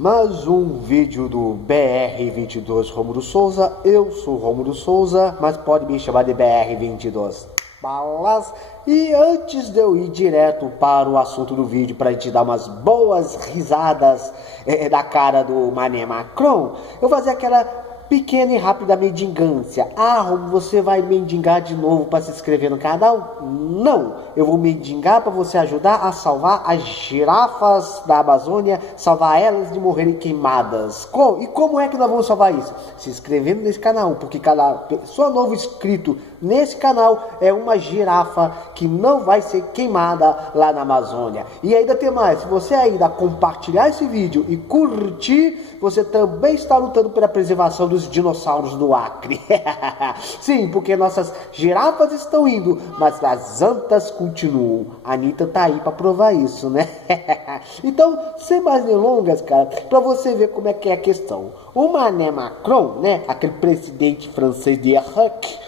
Mais um vídeo do BR22 Romulo Souza. Eu sou Romulo Souza, mas pode me chamar de BR22 Balas. E antes de eu ir direto para o assunto do vídeo, para a gente dar umas boas risadas da cara do Mané Macron, eu vou fazer aquela pequena e rápida mendigância. Romulo, você vai mendigar de novo para se inscrever no canal? Não, eu vou mendigar para você ajudar a salvar as girafas da Amazônia, salvar elas de morrerem queimadas. E como é que nós vamos salvar isso? Se inscrevendo nesse canal, porque cada pessoa novo inscrito nesse canal é uma girafa que não vai ser queimada lá na Amazônia. E ainda tem mais, se você ainda compartilhar esse vídeo e curtir, você também está lutando pela preservação dos dinossauros do Acre. Sim, porque nossas girafas estão indo, mas as antas continuam. A Anitta tá aí para provar isso, né? Então, sem mais delongas, cara, para você ver como é que é a questão. O Mané Macron, né, aquele presidente francês de Iraq,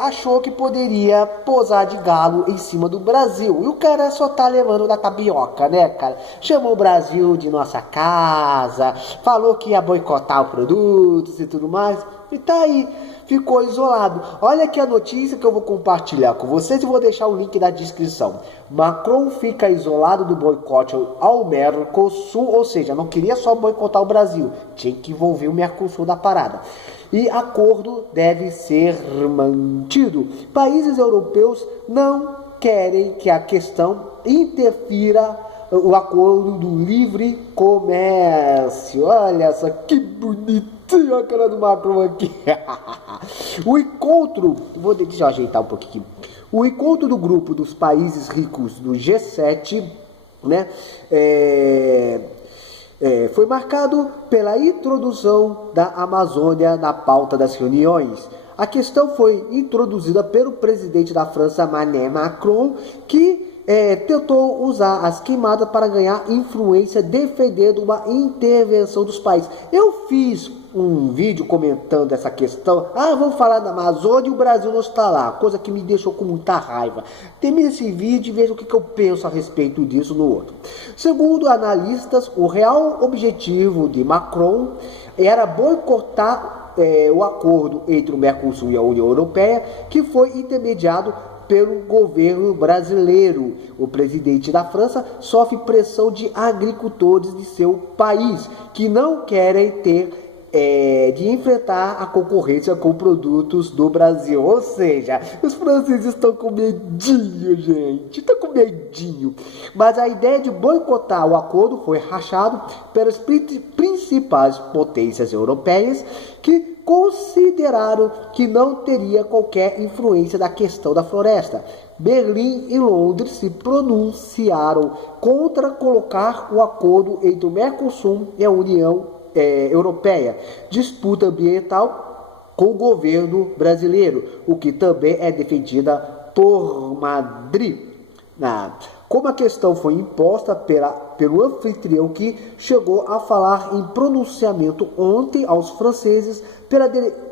achou que poderia posar de galo em cima do Brasil. E o cara só tá levando da tapioca, né, cara? Chamou o Brasil de nossa casa, falou que ia boicotar os produtos e tudo mais. E tá aí, ficou isolado. Olha aqui a notícia que eu vou compartilhar com vocês e vou deixar o link na descrição. Macron fica isolado do boicote ao Mercosul, ou seja, não queria só boicotar o Brasil, tinha que envolver o Mercosul da parada. E acordo deve ser mantido. Países europeus não querem que a questão interfira o acordo do livre comércio. Olha só que bonitinho a cara do Macron aqui. O encontro, deixa eu ajeitar um pouquinho. O encontro do grupo dos países ricos do G7, né, foi marcado pela introdução da Amazônia na pauta das reuniões. A questão foi introduzida pelo presidente da França, Mané Macron, que tentou usar as queimadas para ganhar influência defendendo uma intervenção dos países. Eu fiz um vídeo comentando essa questão. Vamos falar da Amazônia e o Brasil não está lá, coisa que me deixou com muita raiva. Termine esse vídeo e veja o que eu penso a respeito disso no outro. Segundo analistas, o real objetivo de Macron era boicotar o acordo entre o Mercosul e a União Europeia, que foi intermediado pelo governo brasileiro. O presidente da França sofre pressão de agricultores de seu país, que não querem ter de enfrentar a concorrência com produtos do Brasil. Ou seja, os franceses estão com medinho, gente, estão com medinho. Mas a ideia de boicotar o acordo foi rachado pelas principais potências europeias, que consideraram que não teria qualquer influência da questão da floresta. Berlim e Londres se pronunciaram contra colocar o acordo entre o Mercosul e a União Europeia, disputa ambiental com o governo brasileiro, o que também é defendida por Madrid. Como a questão foi imposta pelo anfitrião, que chegou a falar em pronunciamento ontem aos franceses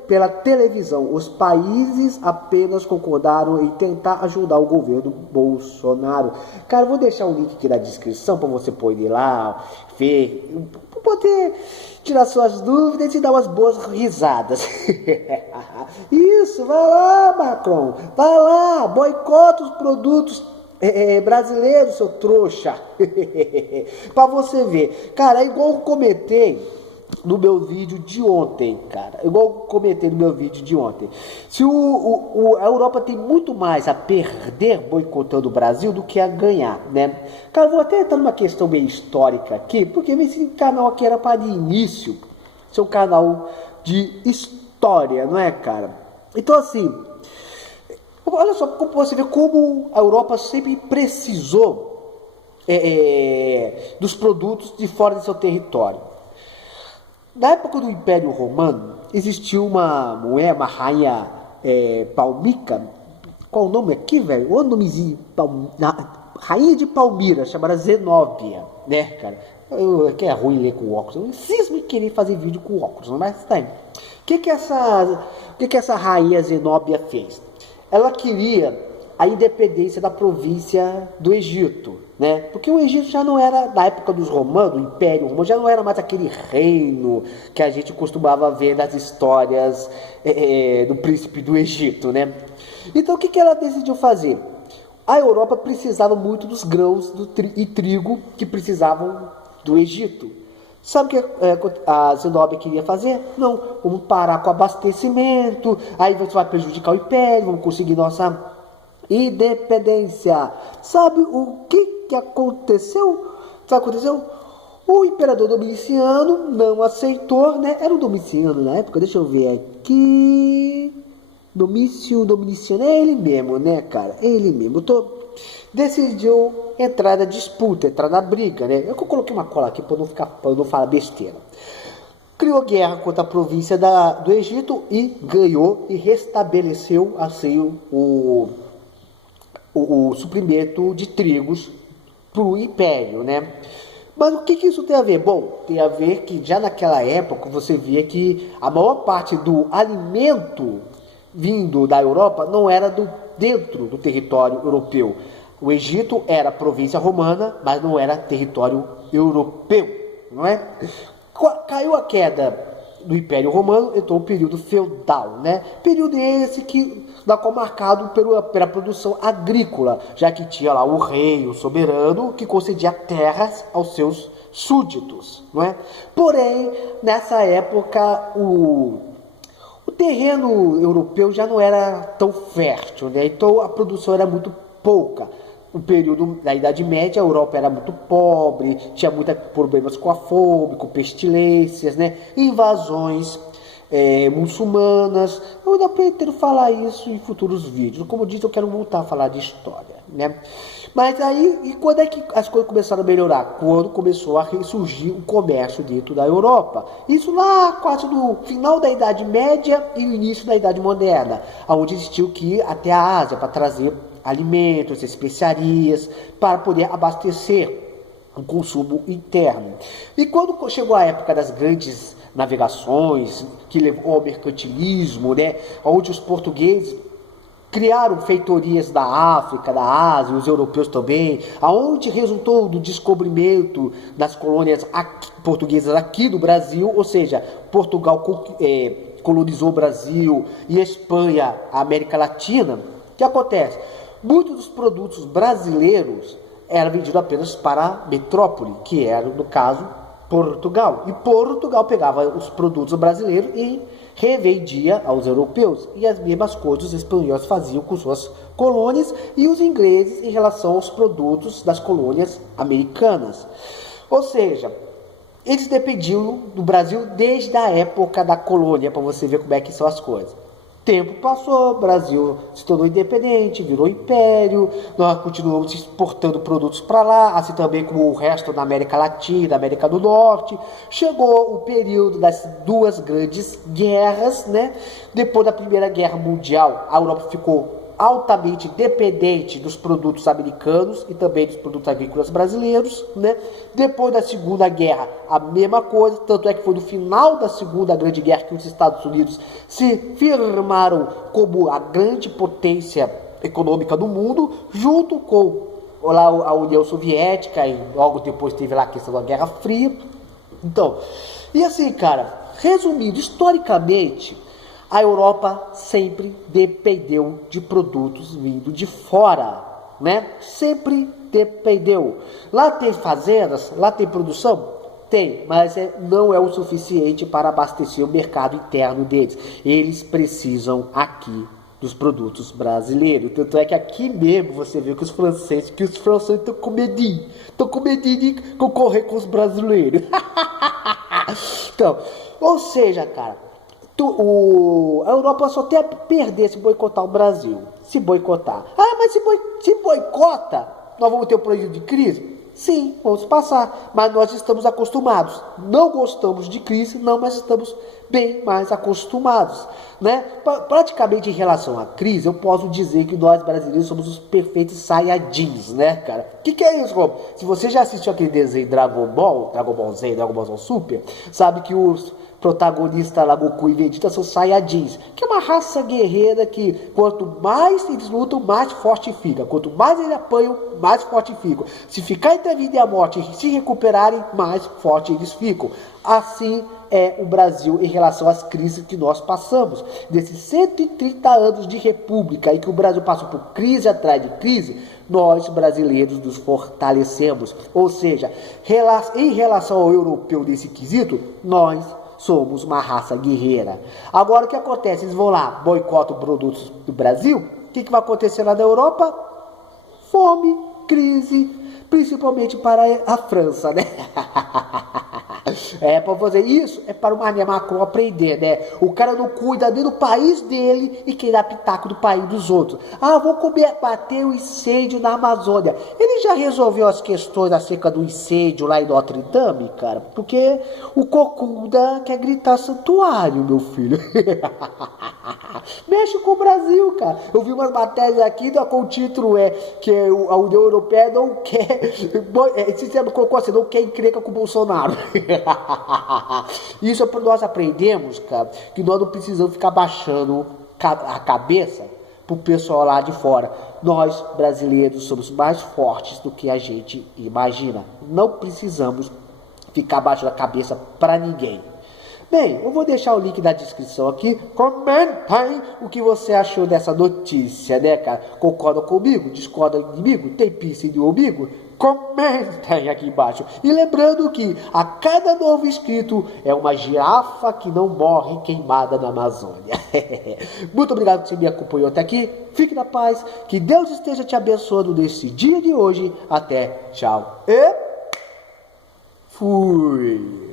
pela televisão, os países apenas concordaram em tentar ajudar o governo Bolsonaro. Cara, eu vou deixar o link aqui na descrição para você poder ir lá, ver, para poder tirar suas dúvidas e dar umas boas risadas. Isso, vai lá, Macron, vai lá, boicota os produtos brasileiros, seu trouxa. Pra você ver, cara, é igual eu comentei no meu vídeo de ontem, cara. Igual eu comentei no meu vídeo de ontem. Se a Europa tem muito mais a perder boicotando o Brasil do que a ganhar, né? Cara, eu vou até entrar numa questão meio histórica aqui, porque esse canal aqui era para de início ser um canal de história, não é, cara? Então, assim, olha só como você vê como a Europa sempre precisou dos produtos de fora do seu território. Na época do Império Romano, existiu uma mulher, uma rainha palmica. Qual o nome aqui, velho? O nomezinho, rainha de Palmira, chamada Zenóbia, né, cara? Que é ruim ler com óculos. Eu insisto em querer fazer vídeo com óculos, mas tá aí. O que essa rainha Zenóbia fez? Ela queria a independência da província do Egito, né? Porque o Egito já não era, na época dos romanos, do Império Romano, já não era mais aquele reino que a gente costumava ver nas histórias do príncipe do Egito, né? Então o que ela decidiu fazer? A Europa precisava muito dos grãos e trigo que precisavam do Egito. Sabe o que a Zenóbia queria fazer? Não, vamos parar com o abastecimento, aí você vai prejudicar o Império, vamos conseguir nossa independência. Sabe o que aconteceu? Sabe o que aconteceu? O imperador Domiciano não aceitou, né? Era o Domiciano na época, deixa eu ver aqui. Domiciano, é ele mesmo, né, cara? É ele mesmo. Decidiu entrar na disputa, entrar na briga, né? Eu coloquei uma cola aqui para não falar besteira. Criou guerra contra a província do Egito e ganhou e restabeleceu assim o suprimento de trigos para o império, né? Mas o que isso tem a ver? Bom, tem a ver que já naquela época você via que a maior parte do alimento vindo da Europa não era dentro do território europeu. O Egito era província romana, mas não era território europeu, não é? Caiu a queda do Império Romano, entrou o período feudal, né? Período esse que ficou marcado pela produção agrícola, já que tinha lá o rei, o soberano, que concedia terras aos seus súditos, não é? Porém, nessa época, o terreno europeu já não era tão fértil, né? Então a produção era muito pouca. O período da Idade Média, a Europa era muito pobre, tinha muitos problemas com a fome, com pestilências, né? Invasões muçulmanas. Eu ainda pretendo falar isso em futuros vídeos. Como eu disse, eu quero voltar a falar de história, né? Mas aí, e quando é que as coisas começaram a melhorar? Quando começou a ressurgir o comércio dentro da Europa. Isso lá quase no final da Idade Média e no início da Idade Moderna, onde existiu que ir até a Ásia para trazer alimentos, especiarias, para poder abastecer o consumo interno. E quando chegou a época das grandes navegações, que levou ao mercantilismo, né, onde os portugueses criaram feitorias da África, da Ásia, os europeus também, aonde resultou do descobrimento das colônias portuguesas aqui do Brasil, ou seja, Portugal colonizou o Brasil e a Espanha, a América Latina. O que acontece? Muitos dos produtos brasileiros eram vendidos apenas para a metrópole, que era, no caso, Portugal. E Portugal pegava os produtos brasileiros e revendia aos europeus. E as mesmas coisas os espanhóis faziam com suas colônias e os ingleses em relação aos produtos das colônias americanas. Ou seja, eles dependiam do Brasil desde a época da colônia, para você ver como é que são as coisas. Tempo passou, o Brasil se tornou independente, virou império, nós continuamos exportando produtos para lá, assim também como o resto da América Latina, América do Norte. Chegou o período das duas grandes guerras, né? Depois da Primeira Guerra Mundial, a Europa ficou altamente dependente dos produtos americanos e também dos produtos agrícolas brasileiros, né? Depois da Segunda Guerra, a mesma coisa, tanto é que foi no final da Segunda Grande Guerra que os Estados Unidos se firmaram como a grande potência econômica do mundo, junto com lá a União Soviética, e logo depois teve lá a questão da Guerra Fria. Então, e assim, cara, resumindo, historicamente, a Europa sempre dependeu de produtos vindo de fora, né? Sempre dependeu. Lá tem fazendas, lá tem produção? Tem, mas não é o suficiente para abastecer o mercado interno deles. Eles precisam aqui dos produtos brasileiros. Tanto é que aqui mesmo você vê que os franceses estão com medinho de concorrer com os brasileiros. Então, ou seja, cara, a Europa só tem a perder se boicotar o Brasil. Se boicotar. Ah, mas se boicota, nós vamos ter um período de crise? Sim, vamos passar. Mas nós estamos acostumados. Não gostamos de crise, não, mas estamos bem mais acostumados, né? Praticamente em relação à crise, eu posso dizer que nós brasileiros somos os perfeitos saiyajins, né, cara? O que é isso, Rob? Se você já assistiu aquele desenho Dragon Ball Z, Dragon Ball Super, sabe que protagonista lá, Goku e Vegeta, são Saiyajins, que é uma raça guerreira que quanto mais eles lutam, mais forte fica. Quanto mais eles apanham, mais forte ficam. Se ficar entre a vida e a morte e se recuperarem, mais forte eles ficam. Assim é o Brasil em relação às crises que nós passamos. Nesses 130 anos de república, em que o Brasil passou por crise atrás de crise, nós brasileiros nos fortalecemos. Ou seja, em relação ao europeu nesse quesito, nós somos uma raça guerreira. Agora o que acontece? Eles vão lá, boicotam produtos do Brasil. O que vai acontecer lá na Europa? Fome, crise, principalmente para a França, né? Para fazer isso, é para o Mané Macron aprender, né? O cara não cuida nem do país dele e quer dar pitaco do país dos outros. Vou bater o incêndio na Amazônia. Ele já resolveu as questões acerca do incêndio lá em Notre Dame, cara? Porque o Cocunda quer gritar santuário, meu filho. Mexe com o Brasil, cara. Eu vi umas matérias aqui com o título que a União Europeia não quer, sinceramente colocou assim, não quer encrenca com o Bolsonaro. Isso é para nós aprendermos, cara, que nós não precisamos ficar baixando a cabeça pro pessoal lá de fora. Nós, brasileiros, somos mais fortes do que a gente imagina. Não precisamos ficar baixando a cabeça para ninguém. Bem, eu vou deixar o link na descrição aqui. Comentem o que você achou dessa notícia, né, cara? Concorda comigo? Discorda comigo? Tem piercing no umbigo? Comentem aqui embaixo. E lembrando que a cada novo inscrito é uma girafa que não morre queimada na Amazônia. Muito obrigado por você me acompanhou até aqui. Fique na paz. Que Deus esteja te abençoando nesse dia de hoje. Até. Tchau. E fui.